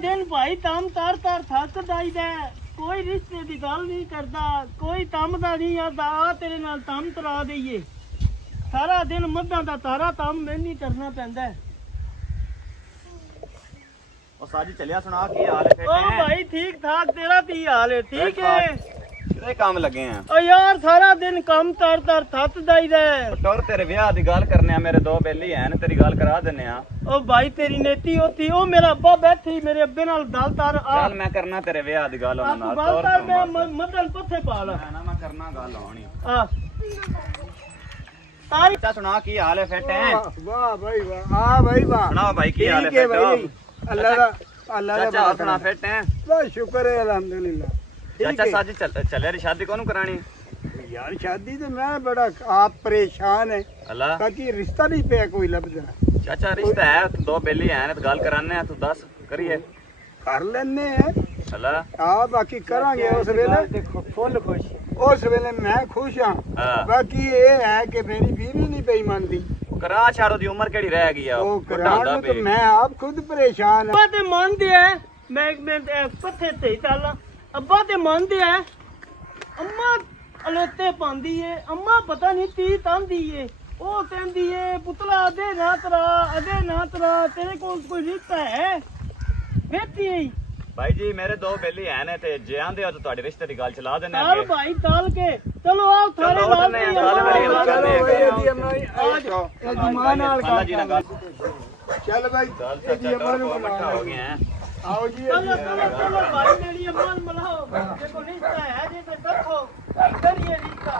दिन भाई तम तार तार थक जाईदा, कोई रिश्ते की गल नहीं करता, कोई तम दा नहीं आता तेरे नाल तम तरा दईए। सारा दिन मद्दां दा तारा तम मैनू करना पैंदा है। ओ साजी चलिया सुना की हाल है? ओ भाई ठीक ठाक, तेरा की हाल है? ठीक है। कितने काम लगे हैं? ओ यार सारा दिन काम तार तार थक जाईदा है। टोर तेरे ब्याह दी गल करने आ, मेरे दो बेली हैं, तेरी गल करा देने आ। ओ भाई तेरी नेती होती, ओ मेरा अब्बा बैठी मेरे अब्बे नाल गल तार आ। चल मैं करना तेरे ब्याह दी गल आ उन्हां तू नाल। गल तार मैं मदल पत्थे पा ला। ना मैं करना गल होनी। आ तारी अच्छा सुना की हाल है फिट है? वाह भाई वाह, हाँ भाई वाह। सुनाओ भाई की हाल है ठीक है फिट भाई, हो? अल्लाह का अल्लाह का चाचा और सुना फिट है? बस शुक्र है अल्हम्दुलिल्लाह। चाचा साजी चले री शादी कोनु करानी? यार शादी तो मैं बड़ा आप परेशान है अल्लाह ताकि रिश्ता नहीं पे कोई लभदा। चाचा रिश्ता है, तू दो बेली हैं तो गल कराने आ, तू दस करिए। कर लेने हैं अल्लाह हाँ, बाकी करांगे उस वेले। देखो फुल खुश। उस वेले मैं खुश हाँ, हाँ। बाकी ये है कि मेरी बीवी नहीं पे मानती। करा छाड़ो दी उम्र केड़ी रह गई है? वो बुढ़ा होंदा कराने तो भी। मैं आप खुद परेशान है। अब्बा ते मानदे है, मैं पत्थे ते चल। अब्बा ते मानदे है, अम्मा अलेते पांदी है, अम्मा पता नहीं ती तांदी है, ओ कहंदी है पुतला अदे ना तरा तेरे कोल कोई रिश्ता है? बेटी है भाई जी मेरे दो बेली हैं ने ते जे आंदे हो तो ਤੁਹਾਡੇ रिश्ते दी गल चला देने ताल आगे। भाई ताल के चलो आओ थारे चलो, नाल उठने भी हैं, ताल अम्मा करिए, नाल चल चलो। रहे हैं। ये अम्मा आज ये मां नाल अल्लाह जी ना गल चल भाई चल ये चाचा अम्मा तो नु इकट्ठा हो गए हैं। आओ जी चलो भाई मेरी अम्मा ਨੂੰ ਮਿਲਾਓ, देखो रिश्ता है जे ते देखो करिए रिश्ता।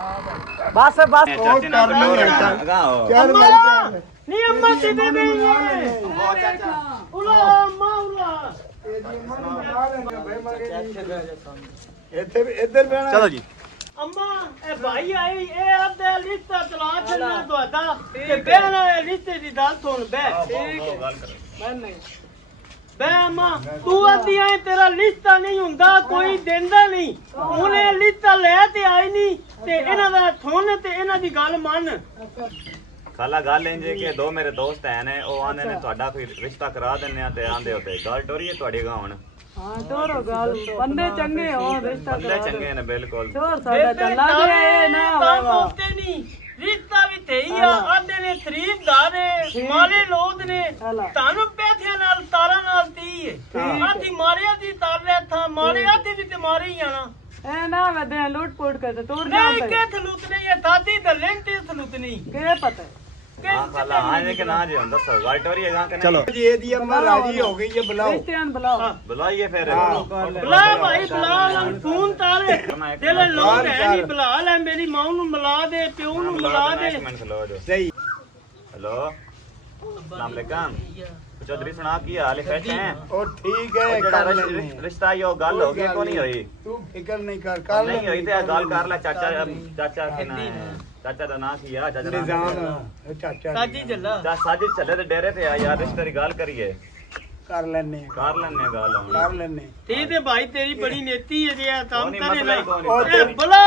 बस चाचे ने करना तो है, चल। लगा हो। चल अम्मा भाई नहीं अम्मा सीधे नहीं है ओ चाचा उला अम्मा उला इधर बैठना। चलो जी। अम्मा ए भाई आई ए आपदा रिश्ता चला छड़ना ਤੁਹਾਡਾ ਤੇ ਬਹਿਣਾ ਹੈ ਰਿਸ਼ਤੇ ਦੀ ਗੱਲ ਸੁਣ ਬੈ ठीक है गल करो। ਬੈ ਅम्मा ਤੂੰ ਆਂਦੀ ਐ ਤੇਰਾ ਰਿਸ਼ਤਾ ਨਹੀਂ ਹੁੰਦਾ, ਕੋਈ ਦਿੰਦਾ ਨਹੀਂ, ਉਹਨੇ ਰਿਸ਼ਤਾ ਲੈ ਤੇ ਆਈ ਨਹੀਂ ਤੇ ਇਹਨਾਂ ਦਾ ਥੋਨ ਤੇ ਇਹਨਾਂ ਦੀ ਗੱਲ ਮੰਨ। खाला गल इंज है कि दो मेरे दोस्त हैं ने ओ आंदे ने ਤੁਹਾਡਾ कोई रिश्ता करा देने आ ते आंदे होते गल टोरी है ਤੁਹਾਡੀ ਗਾਉਣ। हाँ तोरो गाल बंदे चंगे हो रिश्ता ਬੰਦੇ ਚੰਗੇ ਨੇ ਬਿਲਕੁਲ। छोर साडा चला गए ना बाबा ਨਹੀਂ ਰਿਸ਼ਤਾ ਵੀ ਤੇ ਹੀ ਆ, ਆਂਦੇ ਨੇ ਖਰੀਦਦਾਰ ਨੇ ਮਾਲੇ ਲੋਦ ਨੇ ਤੁਹਾਨੂੰ ਪੈਥਿਆਂ ਨਾਲ ਤਾਰਾਂ ਨਾਲ ਤੀ ਹੈ ਆਦੀ ਮਾਰਿਆ ਦੀ ਤਾਰ ਲੈ ਥਾਂ ਮਾਰੇ ਆਦੀ ਵੀ ਤੇ ਮਾਰੇ ਹੀ ਆਣਾ ए ना वदे लूट पोट करते तोर ਨਹੀਂ जाते ਕਿ ਥਲੂਤ ਨਹੀਂ ਇਹ ਦਾਦੀ ਤੇ ਲੈਂਟੀ ਥਲੂਤ ਨਹੀਂ के पता हां खाला हां ये कि ना जी हम दसो गल टोरी है कि चलो जी ये दी अम्मा राजी हो गई है, बुलाओ। रिश्तेदार बुलाओ बुलाइए फिर। ਬੁਲਾ ਭਾਈ ਬੁਲਾ ਲਾਂ ਫੋਨ ਤਾਰੇ ਦਿਲ ਲੋੜ ਹੈ ਨਹੀਂ ਬੁਲਾ ਲੈ ਮੇਰੀ ਮਾਂ ਨੂੰ ਮਿਲਾ ਦੇ ਪਿਓ ਨੂੰ ਮਿਲਾ ਦੇ। एक मिनट खलो जो। सही हेलो अस्सलाम वालेकुम चौधरी सुना की हाल है फिट हैं? और ठीक है ओ कर जेड़ा लेने। रिश्ता यो गल हो गई को नहीं होई? तू फिक्र नहीं कर नहीं होई ते गल कर ले चाचा चाचा के ना चाचा दा नाम की है चाचा निजाम चाचा ਸਾਜੀ ਜੱਲਾ चा साजिद चले ते डेरे ते आ यार रिश्ते दी गल करिए कर लेने कर लेने गल हम। कर लेने। ਠੀਕ ਹੈ ਭਾਈ ਤੇਰੀ ਬੜੀ ਨੇਤੀ ਹੈ ਜੇ ਕੰਮ कोनी ਕਰੇ मसला ਨਾ ही कोनी। ਇਹ ਬੜਾ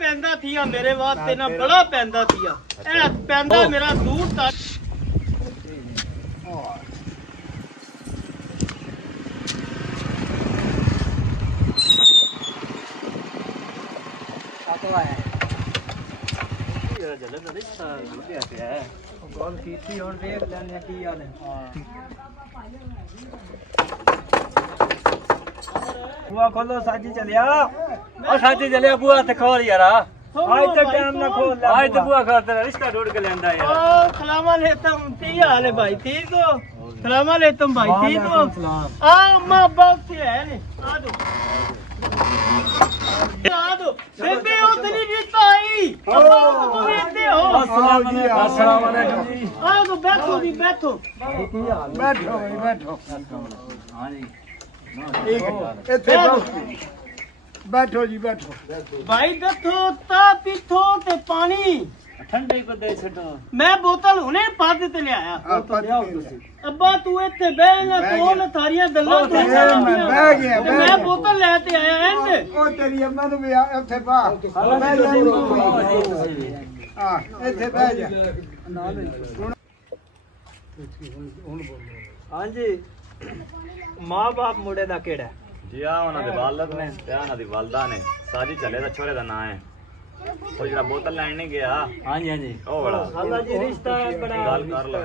ਪੈਂਦਾ ਥੀਆ ਮੇਰੇ ਵਾਸਤੇ ਨਾ ਬੜਾ ਪੈਂਦਾ ਥੀਆ ਇਹ ਪੈਂਦਾ ਮੇਰਾ ਦੂਰ ਤੱਕ। कॉल की थी और देख लेने की याद है बुआ खोलो साजी चलिया ओ साजी चलिया बुआ ते खोल यारा आज तो टाइम ना खोल आज तो बुआ खातर रिश्ता ढूंढ के लेंदा यार ओ सलाम अलैकुम की हाल है भाई ठीक हो? सलाम अलैकुम भाई ठीक हो? आ अम्मा अब्बा से है ने आ दो बेबे उतनी रिश्ता आई अब्बा को देखते हो। अस्सलाम वालेकुम जी आ तो बैठो जी बैठो। बैठो भाई बैठो। हां जी ठीक है इथे बैठो जी बैठो। भाई दथो ता पीथो ते पानी ठंडे को दे छो मैं बोतल हुने पद ते ले आया। अब्बा तू इथे बह ना तोल थारियां गल्लां तो मैं बह गया, बह मैं गया। बोतल लेते आया इंज ओ तेरी अम्मा नु भी उथे बा हां इथे बह जा। हां जी ਮਾਂ ਬਾਪ ਮੁੰਡੇ ਦਾ ਕਿਹੜਾ? ਜੀ ਆ ਉਹਨਾਂ ਦੇ ਵਾਲਦ ਨੇ ਤੇ ਆਹ ਉਹਨਾਂ ਦੀ ਵਾਲਦਾ ਨੇ। ਸਾਜੀ ਚੱਲੇ ਦਾ ਛੋਰੇ ਦਾ ਨਾਂ ਹੈ। ਉਹ ਜਿਹੜਾ ਬੋਤਲ ਲੈਣ ਨਹੀਂ ਗਿਆ, ਹਾਂਜੀ ਹਾਂਜੀ ਉਹ ਵਾਲਾ। ਅੱਲਾ ਜੀ ਰਿਸ਼ਤਾ ਬੜਾ ਗੱਲ ਕਰ ਲਓ।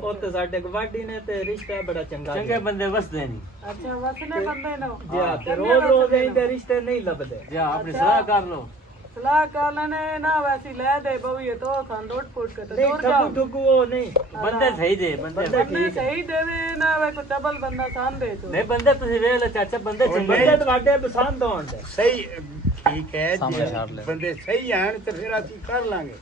ਉਹ ਤੇ ਸਾਡੇ ਗਵਾਂਢੀ ਨੇ ਤੇ ਰਿਸ਼ਤਾ ਬੜਾ ਚੰਗਾ ਚੰਗੇ ਬੰਦੇ ਵਸਦੇ ਨਹੀਂ। ਅੱਛਾ ਵਸਨੇ ਬੰਦੇ ਨਾ ਜੀ ਆ ਤੇ ਰੋਜ਼ ਇਹਦੇ ਰਿਸ਼ਤੇ ਨਹੀਂ ਲੱਭਦੇ। ਜੇ ਆਪਣੀ ਸਲਾਹ ਕਰ ਲਓ। ਸਲਾਹ ਕਰ ਲੈਣੇ ਨਾ ਵੈਸੀ ਲੈ ਦੇ ਬਵੀਏ ਤੋ ਖਾਨ ਲੋਟ ਫੁੱਟ ਕੇ ਤੇ ਨਹੀਂ ਦੂਰ ਜਾਓ ਠੱਗੂ ਠੁੱਗੂ ਉਹ ਨਹੀਂ। ਬੰਦੇ ਸਹੀ ਦੇ ਬੰਦੇ ਬੰਦੇ ਸਹੀ ਦੇਵੇ ਨਾ ਵੇ ਕੋ ਟਬਲ ਬੰਦਾ ਸਾਨ ਦੇ ਤੋ ਨਹੀਂ ਬੰਦੇ ਤੁਸੀਂ ਵੇਖ ਲਓ ਚਾਚਾ ਬੰਦੇ ਚੰਗੇ ਬੰਦੇ ਤੁਹਾਡੇ ਪਸੰਦ ਹੋਣ ਦੇ। ਸਹੀ ਠੀਕ ਹੈ ਜੇ ਬੰਦੇ ਸਹੀ ਆਣ ਤੇ ਫਿਰ ਅਸੀਂ ਕਰ ਲਾਂਗੇ।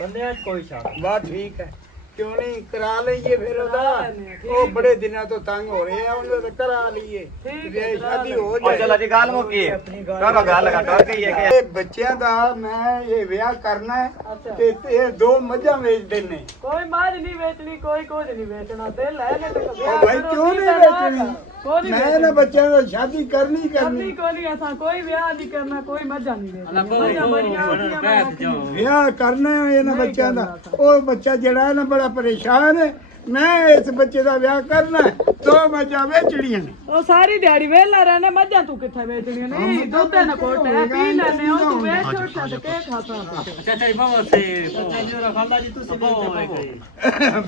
ਬੰਦਿਆਂ 'ਚ ਕੋਈ ਸ਼ੱਕ ਬਾਤ ਠੀਕ ਹੈ, ਕਿਉਂ ਨਹੀਂ ਕਰਾ ਲਈਏ ਫਿਰ ਉਹਦਾ। ਉਹ ਬੜੇ ਦਿਨਾਂ ਤੋਂ ਤੰਗ ਹੋ ਰਹੇ ਆ, ਉਹਨਾਂ ਦਾ ਕਰਾ ਲਈਏ ਵਿਆਹ ਸ਼ਾਦੀ ਹੋ ਉਹ ਜਾਏ। ਚਲੋ ਜੀ ਗੱਲ ਮੁੱਕੀ ਹੈ। ਕਰੋ ਗੱਲ ਕਰ ਗਈ ਹੈ ਕਿ ਇਹ ਬੱਚਿਆਂ ਦਾ ਮੈਂ ਇਹ ਵਿਆਹ ਕਰਨਾ ਹੈ ਤੇ ਇਹ 2 ਮੱਝਾਂ ਵੇਚ ਦੇਣੇ। ਕੋਈ ਮਾਝ ਨਹੀਂ ਵੇਚਣੀ ਕੋਈ ਕੁਝ ਨਹੀਂ ਵੇਚਣਾ ਤੇ ਲੈ ਲੈ ਤੇ ਉਹ ਭਾਈ ਕਿਉਂ ਨਹੀਂ ਵੇਚਣੀ? ਮੈਂ ਨਾ ਬੱਚਿਆਂ ਨਾਲ ਸ਼ਾਦੀ ਕਰਨੀ ਕਰਨੀ ਕੋਈ ਨਹੀਂ ਅਸਾਂ ਕੋਈ ਵਿਆਹ ਨਹੀਂ ਕਰਨਾ ਕੋਈ ਮੱਝਾਂ ਨਹੀਂ ਵੇਚਣਾ ਮੱਝਾਂ ਬੜੀਆਂ ਆਉਂਦੀਆਂ ਮੈਂ ਰੱਖੀਆਂ। ਵਿਆਹ ਕਰਨਾ ਹੈ ਇਹਨਾਂ ਬੱਚਿਆਂ ਦਾ। ਉਹ ਬੱਚਾ ਜਿਹੜਾ ਹੈ ਨਾ ਬੜਾ ਪਰੇਸ਼ਾਨ ਹੈ। ਮੈਂ ਇਸ ਬੱਚੇ ਦਾ ਵਿਆਹ ਕਰਨਾ ਹੈ, 2 ਮੱਝਾਂ ਵੇਚਣੀਆਂ ਨੇ। ਉਹ ਸਾਰੀ ਦਿਹਾੜੀ ਵੇਲਾ ਰਹਿਣਾ ਮੱਝਾਂ ਤੂੰ ਕਿੱਥੇ ਵੇਚਣੀਆਂ ਨਹੀਂ ਦੁੱਧ ਨਾ ਕੋਟ ਹੈ ਪੀ ਲੈਣੇ ਉਹ ਤੂੰ ਵੇਚ ਛੋਟਾ ਤੇ ਕੇ ਖਾਤਾ। ਚਾਚਾ ਜੀ ਬਹੁਤ ਸੇ ਅੱਲਾ ਜੀ ਤੁਸੀਂ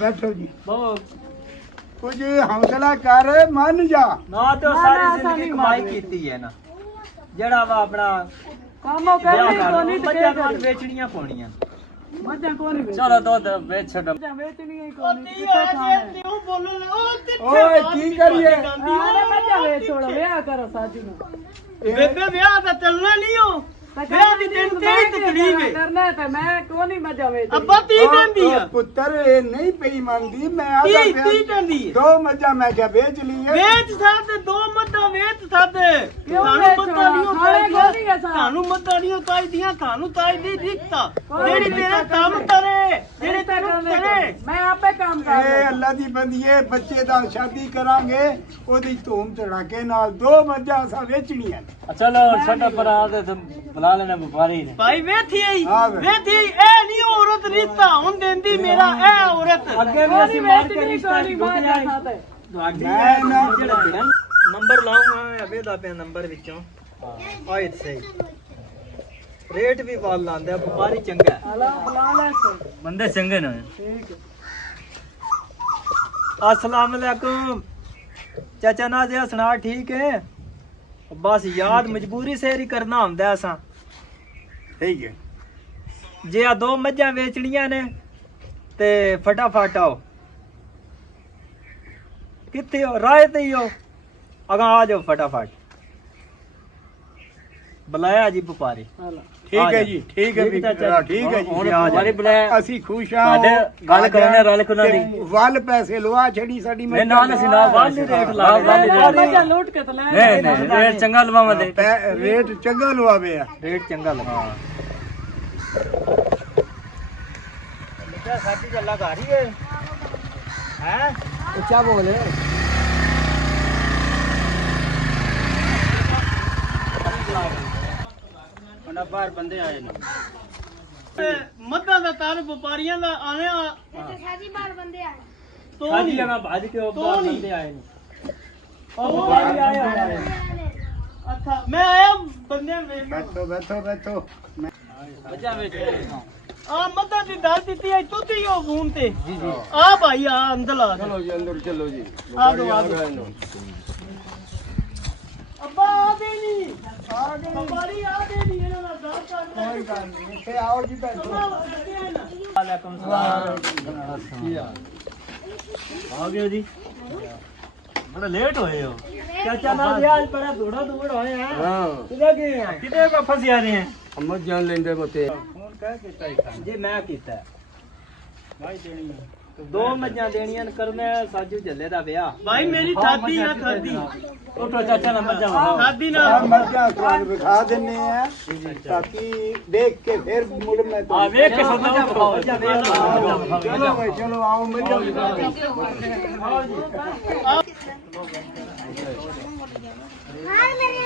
ਬੈਠੋ ਜੀ, ਬਹੁਤ ਕੁਝ ਹੌਸਲਾ ਕਰ, ਮੰਨ ਜਾ। ਨਾ ਤੇ ਉਹ ਸਾਰੀ ਜ਼ਿੰਦਗੀ ਕਮਾਈ ਕੀਤੀ ਹੈ ਨਾ, ਜਿਹੜਾ ਵਾ ਆਪਣਾ ਕਾਮੋ ਕਰਨੀ ਵਿਆਹ ਕੋ ਕਰ ਨਹੀਂ ਤੇ ਮੱਝਾਂ ਕੇ ਨਾਲ ਵੇਚਣੀਆਂ ਪਾਉਣੀਆਂ। ਮੱਝਾਂ ਕੋ ਨਹੀਂ ਵੇਚ ਚਲੋ ਦੁੱਧ ਵੇਚ ਛੱਡੋ। ਮੱਝਾਂ ਵੇਚਣੀਆਂ ਕੋ ਨਹੀਂ ਕਿੱਥੇ ਖਾਣਾ ਉਹ ਬੋਲਣ ਓਏ ਕੀ ਕਰੀਏ? ਆਹ ਮੱਝਾਂ ਵੇਚ ਛੋੜ ਵਿਆਹ ਕਰੋ ਸਾਜੀ ਨੂੰ ਬੇਬੇ ਵਿਆਹ ਦਾ ਚੱਲਣਾ ਨਹੀਂ ਹੋ। ਵਿਆਹ ਦੀ ਦਿਨ ਤੇ ਤਕਲੀਫ ਹੈ। ਕਰਨਾ ਤੇ ਮੈਂ ਕੋ ਨਹੀਂ ਮੱਝਾਂ ਵੇਚ ਅੱਬਾ 30 ਦਿੰਦੀ ਆ। ਪੁੱਤਰ ਇਹ ਨਹੀਂ ਪਈ ਮੰਨਦੀ। ਮੈਂ ਆਦਾ 30 ਦਿੰਦੀ ਹੈ। 2 ਮੱਝਾਂ ਮੈਂ ਕਿਹਾ ਵੇਚ ਲਈਏ। ਵੇਚ ਸਾਦੇ 2 ਮੱਦਾਂ ਵੇਚ ਸਾਦੇ। ਕਿਉਂ ਤੁਹਾਨੂੰ ਵੇਚ ਮੱਦਾਂ ਨਹੀਂ ਖਾਣੇ ਕੋ ਨਹੀਂ ਚਾਹੀਦੀਆਂ। ਅਸਾਂ ਤੁਹਾਨੂੰ ਮੱਦਾਂ ਨਹੀਂ ਚਾਹੀਦੀਆਂ। ਤੁਹਾਨੂੰ ਚਾਹੀਦੀ ਰਿਸ਼ਤਾ ਜਿਹੜੀ ਤੇਰਾ ਕੰਮ ਕਰੇ, ਜਿਹੜੇ ਤੈਨੂੰ ਕਰੇ। ਮੈਂ ਆਪੇ ਕੰਮ ਕਰ ਇਹ ਲਾਂ ਅੱਲਾ ਦੀ ਬੰਦੀਏ, ਬੱਚੇ ਦਾ ਸ਼ਾਦੀ ਕਰਾਂਗੇ ਉਹਦੀ ਧੂਮ ਧੜਾਕੇ ਨਾਲ। 2 ਮੱਝਾਂ ਅਸਾਂ ਵੇਚਣੀਆਂ ਨੇ। ਚਲੋ ਛੱਡੋ ਪਰ ਆ ਤੇ ਬੁਲਾ ਲੈਣਾ ਵਪਾਰੀ ਨੇ। ਭਾਈ ਵੇਥੀ ਆਈ ਹਾਂ ਵੇ। ਵੇਥੀ ਇਹ ਨਹੀਂ ਔਰਤ ਰਿਸ਼ਤਾ ਹੁਣ ਦਿੰਦੀ ਮੇਰਾ ਇਹ ਔਰਤ ਅੱਗੇ ਵੀ ਅਸੀਂ ਮਾਰ ਕੇ ਰਿਸ਼ਤਾ ਢੁੱਕਿਆ ਤੁਹਾਡੀ ਨੰਬਰ ਲਾਉਂਗਾ ਅਬੇ ਦਾ ਪਿਆ ਨੰਬਰ ਵਿੱਚੋਂ ਆਇਤ ਸਹੀ ਰੇਟ ਵੀ ਵਾਲ ਲਾਂਦਾ ਵਪਾਰੀ ਚੰਗਾ ਹੈ। ਹਲਾ ਬੁਲਾ ਲੈ ਸਹੀ ਬੰਦੇ ਚੰਗੇ ਨੇ। ਠੀਕ ਹੈ अस्सलाम वालेकुम चाचा नाज़िया सुना ठीक है बस याद मजबूरी से ही करना ਹੁੰਦਾ ਅਸਾਂ ਠੀਕ ਹੈ ਜੇ ਆ 2 ਮੱਝਾਂ ਵੇਚਣੀਆਂ ਨੇ ਤੇ ਫਟਾਫਟ ਆਓ ਕਿੱਥੇ ਹੋ ਰਾਏ ਤੇ ਹੀ ਹੋ ਅਗਾ ਆ ਜਾਓ ਫਟਾਫਟ ਬੁਲਾਇਆ ਜੀ ਵਪਾਰੀ ਹਲਾ ਠੀਕ ਹੈ ਜੀ, ਠੀਕ ਹੈ ਠੀਕ ਵੀ ਚਾਚਾ ਜੀ। ਠੀਕ ਹੈ ਜੀ। ਹੁਣ ਵਪਾਰੀ ਬੁਲਾਇਆ। ਅਸੀਂ ਖੁਸ਼ ਹਾਂ। ਸਾਡੇ ਗੱਲ ਕਰਾਉਣੇ ਰਲ ਖੁਨਾ ਦੀ। ਵੱਲ ਪੈਸੇ ਲਵਾ ਛੜੀ ਸਾਡੀ ਨਹੀਂ ਨਾਲ ਅਸੀਂ ਨਾਲ ਵਾਲੀ ਰੇਟ ਲਾ ਮੱਝਾਂ ਲੁੱਟ ਕੇ ਤੇ ਲੈ ਨਹੀਂ ਨਹੀਂ ਰੇਟ ਚੰਗਾ ਲਵਾਵਾਂ ਦੇ। ਰੇਟ ਚੰਗਾ ਲਵਾਵੇ ਆ। ਰੇਟ ਚੰਗਾ ਲਗਾ ਸਾਡੀ ਗੱਲਾਂ ਕਰ ਰਹੀ ਹੈ ਉੱਚਾ ਬੋਲੇ ਬਾਹਰ ਬੰਦੇ ਆਏ ਨੇ। ਮੱਦਾਂ ਦਾ ਤਾਰ ਵਪਾਰੀਆਂ ਦਾ ਆਇਆ ਸਾਜੀ ਬਾਰ ਬੰਦੇ ਆਏ ਤੋਂ ਸਾਜੀ ਨਹੀਂ ਮੈਂ ਭੱਜ ਕੇ ਉਹ ਤੋਂ ਬਾਹਰ ਨਹੀਂ। ਬੰਦੇ ਆਏ ਨੇ। ਉਹ ਵਪਾਰੀ ਆਇਆ ਅੱਛਾ ਮੈਂ ਆਇਆ ਬੰਦਿਆਂ ਵੇਖ ਬੈਠੋ ਬੈਠੋ। ਬੱਚਾ ਵੇਚ ਆ ਮੱਦਾਂ ਦੀ ਦਾਲ ਦਿੱਤੀ ਹੈ ਤੁਸੀਂ ਉਹ ਫੋਨ ਤੇ ਜੀ ਜੀ ਆ ਭਾਈ ਆ ਅੰਦਰ ਆ ਚਲੋ ਜੀ ਅੰਦਰ ਚਲੋ ਜੀ। ਆ ਦੋ ਅੱਬਾ ਆ ਦੇ ਨਹੀਂ ਆ ਦੇ ਵਪਾਰੀ ਆ ਦੇ ਨਹੀਂ ਇਹਨਾਂ ਦਾ ਦਾਲ ਕਰ ਕੋਈ ਗੱਲ ਨਹੀਂ, ਇੱਥੇ ਆਓ ਜੀ ਬੈਠੋ। ਵਾਲੇਕੁਮ ਸਲਾਮ। ਆ ਗਏ ਜੀ ਬੜਾ ਲੇਟ ਹੋਏ ਹੋ। ਚਾਚਾ ਨਾਲ ਦੇ ਅੱਜ ਬੜਾ ਥੋੜਾ ਦੂਰ ਹੋਏ ਆ ਹਾਂ ਕਿਧਰ ਗਏ ਆ ਕਿਤੇ ਕੋ ਫਸਿਆ ਨੇ। ਅਮਰ ਜਾਨ ਲੈਂਦੇ ਬਤੇ। ਜੀ ਮੈਂ ਕੀਤਾ ਭਾਈ ਦੇਣੀ 2 ਮੱਝਾਂ ਦੇਣੀਆਂ ਕਰਨਾ ਸਾਜੂ ਜੱਲੇ ਦਾ ਵਿਆਹ ਭਾਈ ਮੇਰੀ ਥਾਦੀ ਆ ਥਾਦੀ ਉਠੋ ਚਾਚਾ ਨਾ ਮੱਝਾਂ ਵਹਾਓ। ਥਾਦੀ ਆ ਨਾਲ ਮਰਜਾ ਤੁਹਾਨੂੰ ਵਿਖਾ ਦਿੰਨੇ ਆ ਤਾਂ ਕਿ ਦੇਖ ਕੇ ਫਿਰ ਮੁੜ ਮੈਂ ਆ ਵੇਖ ਕੇ ਸਦਾ ਉਠਾਓ। ਮੱਝਾਂ ਵੇਖ ਲਓ। ਚਲੋ ਭਾਈ ਚਲੋ ਆਓ ਮਰਜਾ हां मेरी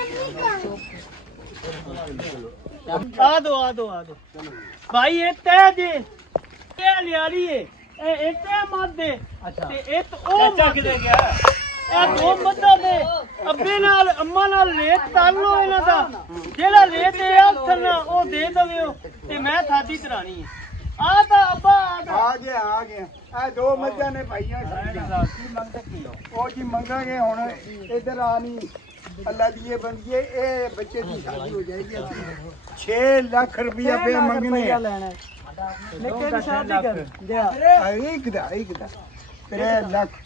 अम्मी को ਆ ਦੋ ਭਾਈ ਇਹ ਤੈ ਜੇ ਇਹ ਲਿਆਰੀ ਏ ਇਹ ਤੇ ਮਤ ਦੇ ਅੱਛਾ ਤੇ ਇਹ ਉਹ ਚਾਚਾ ਮਤ ਕਿਤੇ ਦੇ। ਗਿਆ? ਇਹ ਦੋ ਮੱਝਾਂ ਦੇ ਅੱਬੇ ਨਾਲ ਅੰਮਾ ਨਾਲ ਰੇਤ ਕਰ ਲੋ ਇਹਨਾਂ ਦਾ ਜਿਹੜਾ ਰੇਤ ਇਹ ਆਖਣ ਨਾ ਉਹ ਦੇ ਦਵਿਓ ਤੇ ਮੈਂ ਥਾਦੀ ਚਰਾਣੀ ਹੈ ਆ ਤਾਂ ਅੱਬਾ ਆ ਗਿਆ ਇਹ ਦੋ ਮੱਝਾਂ ਨੇ ਭਾਈਆਂ ਸਾਡੀਆਂ ਕੀ ਮੰਗਦੇ ਕੀ ਹੋ ਉਹ ਜੀ ਮੰਗਾਂਗੇ ਹੁਣ ਇਧਰ ਆ ਨਹੀਂ ਅੱਲਾ ਦੀ ਬੰਦੀਏ ਇਹ ਬੱਚੇ ਦੀ ਸ਼ਾਦੀ ਹੋ ਜਾਏਗੀ ਅਸੀਂ 6 ਲੱਖ ਰੁਪਇਆ ਪੇ ਮੰਗਨੇ ਆ ਨਿੱਕੇ ਦੀ ਸ਼ਾਦੀ ਕਰ ਦਿਆ ਇੱਕ ਦਾ 3 ਲੱਖ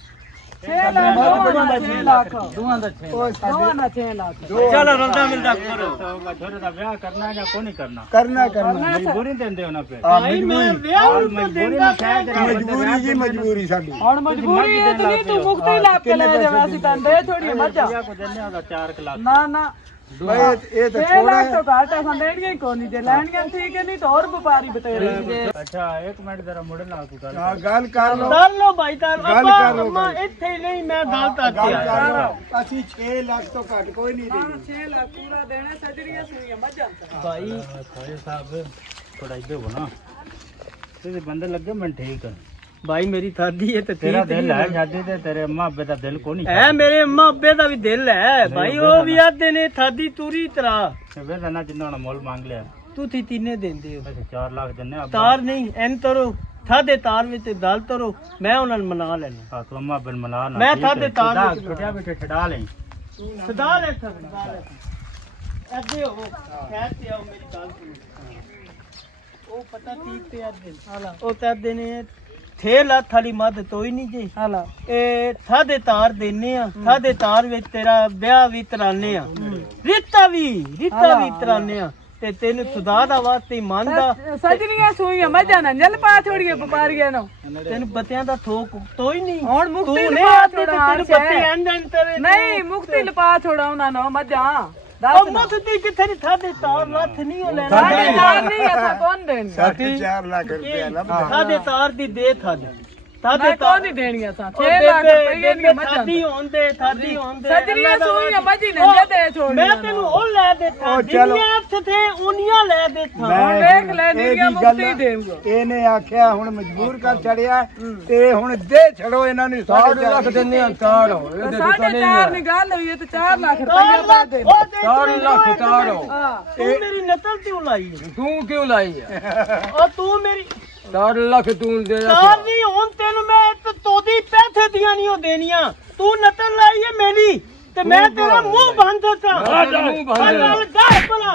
6 ਲੱਖ ਦੋਵਾਂ ਦਾ 6 ਉਹ ਸਾਡੇ ਦੋਵਾਂ ਦਾ 6 ਲੱਖ ਚਲੋ ਰਲਦਾ ਮਿਲਦਾ ਕਰੋ ਛੋਟੇ ਦਾ ਵਿਆਹ ਕਰਨਾ ਜਾਂ ਕੋਈ ਨਹੀਂ ਕਰਨਾ ਕਰਨਾ ਮਜਬੂਰੀ ਦਿੰਦੇ ਹੋ ਨਾ ਫਿਰ ਭਾਈ ਮੈਂ ਵਿਆਹ ਨੂੰ ਦਿੰਦਾ ਮਜਬੂਰੀ ਜੀ ਮਜਬੂਰੀ ਸਾਡੀ ਹੁਣ ਮਜਬੂਰੀ ਹੈ ਤੇ ਤੂੰ ਮੁਕਤੀ ਲੱਭ ਕੇ ਲੈ ਜਾਵੇਂ ਅਸੀਂ ਤਾਂ ਦੇ ਥੋੜੀ ਮੱਝਾਂ ਕੋ ਦਿੰਦੇ ਉਹਦਾ 4 ਲੱਖ ਨਾ ਬਈ ਇਹ ਤਾਂ 6 ਛੋੜਾ ਲੱਖ ਹੈ ਤੋਂ ਘੱਟ ਅਸਾਂ ਦੇਣਗੇ ਹੀ ਕੋਈ ਨਹੀਂ ਜੇ ਲੈਣਗੇ ਠੀਕ ਹੈ ਨਹੀਂ ਤਾਂ ਹੋਰ ਵਪਾਰੀ ਬਤੇਰੇ ਜੇ ਅੱਛਾ 1 ਮਿੰਟ ਜ਼ਰਾ ਮੁੰਡੇ ਨਾਲ ਤੂੰ ਗੱਲ ਹਾਂ ਗੱਲ ਕਰ ਲਓ ਗੱਲ ਲੋ ਭਾਈ ਤਾਂ ਗੱਲ ਅੱਬਾ ਕਰ ਲਓ, ਅੰਮਾ ਗੱਲ। ਇੱਥੇ ਹੀ ਨਹੀਂ ਮੈਂ ਗੱਲ ਗੱਲ ਕਰਦੀ ਕਰ ਲਓ ਅਸੀਂ 6 ਲੱਖ ਤੋਂ ਘੱਟ ਕੋਈ ਨਹੀਂ ਦੇਣੀ 6 ਲੱਖ ਪੂਰਾ ਦੇਣੇ ਸਜਰੀਆਂ ਸੁਣੀਆਂ ਮੱਝਾਂ ਭਾਈ ਖਾਏ ਸਾਹਿਬ ਥੋੜਾ ਇੱਧਰ ਹੋਣਾ ਤੇ ਬੰਦੇ ਲੱਗੇ ਮੈਂ ਠੀਕ ਹੈ ਭਾਈ ਮੇਰੀ ਥਾਦੀ ਹੈ ਤੇ ਤੇਰਾ ਦਿਲ ਹੈ ਸ਼ਾਦੀ ਤੇ ਤੇਰੇ ਅੰਮਾ ਅੱਬੇ ਦਾ ਦਿਲ ਕੋਈ ਨਹੀਂ ਐ ਮੇਰੇ ਅੰਮਾ ਅੱਬੇ ਦਾ ਵੀ ਦਿਲ ਹੈ ਭਾਈ ਉਹ ਵੀ ਆਦੇ ਨੇ ਥਾਦੀ ਤੂਰੀ ਤਰਾ ਵੇ ਨਾ ਜਿੰਨਾ ਉਹਨਾਂ ਮੁੱਲ ਮੰਗ ਲਿਆ ਤੂੰ ਤੀ ਤਿੰਨੇ ਦਿੰਦੇ ਹੋ ਅਸੀਂ 4 ਲੱਖ ਦਿੰਨੇ ਆ ਤਾਰ ਨਹੀਂ ਐਨ ਤਰੋ ਥਾਦੇ ਤਾਰ ਵਿੱਚ ਦਲ ਤਰੋ ਮੈਂ ਉਹਨਾਂ ਨੂੰ ਮਨਾ ਲੈਣਾ ਹਾਂ ਤੂੰ ਅੰਮਾ ਬਿਨ ਮਨਾ ਨਾ ਮੈਂ ਥਾਦੇ ਤਾਰ ਵਿੱਚ ਛੋਟਿਆ ਬੇਟੇ ਛਡਾ ਲੈ ਸਦਾ ਲੈ ਸਦਾ ਲੈ ਅੱਦੇ ਹੋ ਖੈਰ ਤੇ ਆਓ ਮੇਰੀ ਗੱਲ ਸੁਣੋ ਉਹ ਪਤਾ ਠੀਕ ਤੇ ਆਦੇ ਉਹ ਤਾਂ ਆਦੇ ਨੇ 6 ਲੱਖ ਵਾਲੀ ਮੱਧ ਤੋਈ ਨਹੀਂ ਜੇ ਹਾਲਾ ਇਹ ਥਾਦੇ ਤਾਰ ਦੇਨੇ ਆ ਥਾਦੇ ਤਾਰ ਵਿੱਚ ਤੇਰਾ ਵਿਆਹ ਵੀ ਤਰਾਨੇ ਆ ਰੀਤਾ ਵੀ ਤਰਾਨੇ ਆ ਤੇ ਤੈਨੂੰ ਖੁਦਾ ਦਾ ਵਾਸਤੇ ਮੰਨਦਾ ਸਜਰੀਆਂ ਸੁਣੀਆਂ ਮੱਝਾਂ ਨਾ ਜਲ ਪਾ ਛੋੜੀਏ ਵਪਾਰੀਆਂ ਨੂੰ ਤੈਨੂੰ ਬੱਤਿਆਂ ਦਾ ਥੋਕ ਤੋਈ ਨਹੀਂ ਹੁਣ ਮੁਕਤੀ ਤੂੰ ਨਹੀਂ ਲਪਾ ਆਤੀ ਤੇ ਥੋੜਾ ਤੈਨੂੰ ਬੱਤੇ ਐਂਡਨ ਤੇਰੇ ਨਹੀਂ ਮੁਕਤੀ ਲਪਾ ਥੋੜਾ ਉਹਨਾਂ ਨੂੰ ਮੱਝਾਂ ਉਹ ਦੱਸ ਨਾ ਮੁਕਤੀ ਕਿੱਥੇ ਨਹੀਂ ਥਾਦੇ ਤਾਰ ਲੱਥ ਨਹੀਂ ਉਹ ਲੈਣਾ ਸਾਡੇ ਨਾਲ ਨਹੀਂ ਅਸਾਂ ਕੌਣ ਦੇਣ 4 ਲੱਖ ਰੁਪਇਆ ਲੱਭਦਾ ਥਾਦੇ ਤਾਰ ਦੀ ਦੇ ਥਾਦੇ ਥਾਦੇ ਮੈਂ ਤਾਰ ਕੌਣ ਨਹੀਂ ਦੇਣੀਆਂ ਅਸਾਂ 6 ਲੱਖ ਰੁਪਏ ਦੀਆਂ ਮੱਝਾਂ ਥਾਦੀ ਹੁੰਦੇ ਸਜਰੀਆਂ ਸੁਣੀਆਂ ਮੱਝੀ ਨੇ ਦੇ ਛੋੜੀਆਂ ਮੈਂ ਤੈਨੂੰ ਉਹ ਲੈ ਦਿੱਤਾ ਜਿੰਨੀਆਂ ਹੱਥ ਥੇ ਉਨੀਆਂ ਲੈ ਦਿੱਤਾ ਹੁਣ ਵੇਖ ਲੈ ਨੀਰੀਆਂ ਮੁਕਤੀ ਦੇਵਾਂਗਾ ਇਹਨੇ ਆਖਿਆ ਹੁਣ ਮਜਬੂਰ ਕਰ ਛੜਿਆ ਤੇ ਹੁਣ ਦੇ ਛੜੋ ਇਹਨਾਂ ਨੂੰ 4 ਲੱਖ ਦਿੰਨੇ ਆ 4 4.5 ਨਹੀਂ ਗੱਲ ਹੋਈ ਹੈ ਤੇ 4 ਲੱਖ ਰੁਪਏ ਦੇ 4 ਲੱਖ ਤਾਰ ਹਾਂ ਤੂੰ ਮੇਰੀ ਨਕਲ ਕਿਉਂ ਲਾਈ ਹੈ? ਤੂੰ ਕਿਉਂ ਲਾਈ ਹੈ ਉਹ ਤੂੰ ਮੇਰੀ 4 ਲੱਖ ਤੂੰ ਦੇ ਤਾਰ ਨਹੀਂ ਹੁਣ ਤੈਨੂੰ ਮੈਂ ਤੋਦੀ ਪੈਸੇ ਦੀਆਂ ਨਹੀਂ ਉਹ ਦੇਣੀਆਂ ਤੂੰ ਨਕਲ ਲਾਈ ਹੈ ਮੇਰੀ ਤੇ ਮੈਂ ਤੇਰਾ ਮੂੰਹ ਬੰਦ ਦਿੱਤਾ ਮੂੰਹ ਬੰਦ ਗੱਲ ਭਲਾ